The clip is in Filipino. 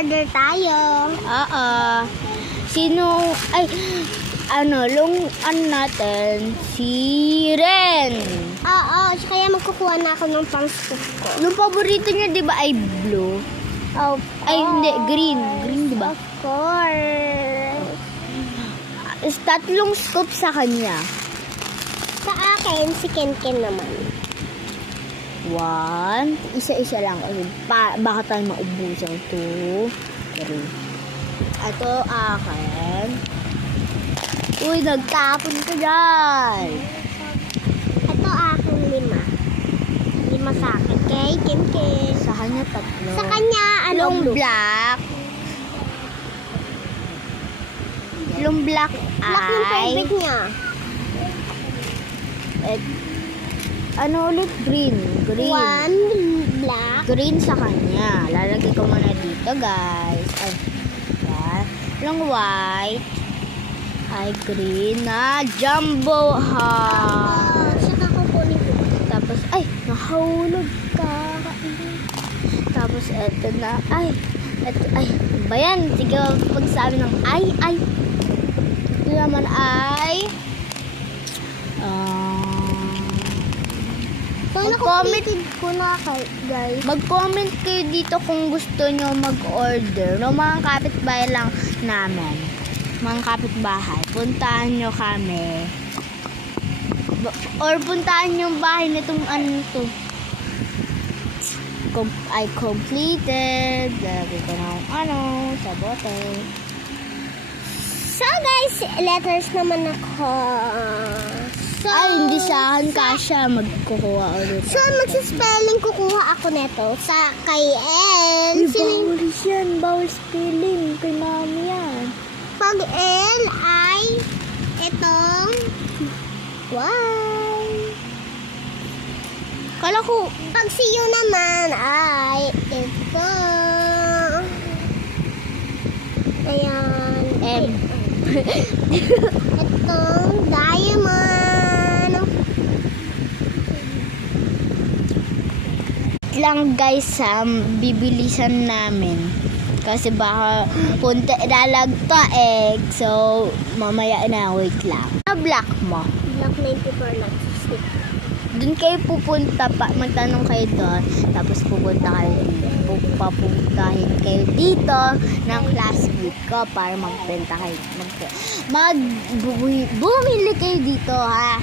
Mag-order tayo. Oo. Natin, si Ren. Oo, kaya magkukuha na ako ng pang-scoop ko. Yung paborito niya, di ba, ay blue? Ay, hindi, green. Green, di ba? Of course. Tatlong scoop sa kanya. Sa akin, si Ken naman. 1, isa-isa lang. Baka tayo maubusan. 2, 3. Ito, akin. Uy, nagtapon ka dyan. Ito akin 5. 5 sa akin. Kay Ken. Sa kanya, 3. Sa kanya, Yung blue? black. Yung black Black yung ay... favorite niya. Ulit? Green. 1 black. Green sa kanya. Lalagay ko muna dito, guys. Ay, yan. Yung white ay green na jumbo heart. Saka kukunin ko. Tapos, ay, nahulog ka. Tapos, eto na. Ay, ba yan? Sige, pagsabi ng ay. Ito naman ay Mag-comment ko na guys. mag-comment kayo dito kung gusto nyo mag-order ng mga kapitbahay lang namin. Mga kapitbahay. Puntahan nyo kami. Or puntahan nyo yung bahay nitong to. I completed. Lalagay ko ng sa bote. So guys, letters naman ako. So, Ay, hindi sa akin kasha. Magkukuha ulit. So, magsispelling kukuha ako neto sa kay L. Bawal yan. Bawal spelling. Kay mami yan. Pag L ay itong Y. Kala ko, Pag si U naman ay ito. Ayan. M. Itong diamond. Lang guys, bibilisan namin. Kasi baka lalagta egg. So, mamaya na. Wait lang. Black mo. Black 94 lang. Doon kayo pupunta magtanong kayo doon, tapos papuntahin kayo dito ng classmate ko para magbenta kayo. Bumili kayo dito, ha?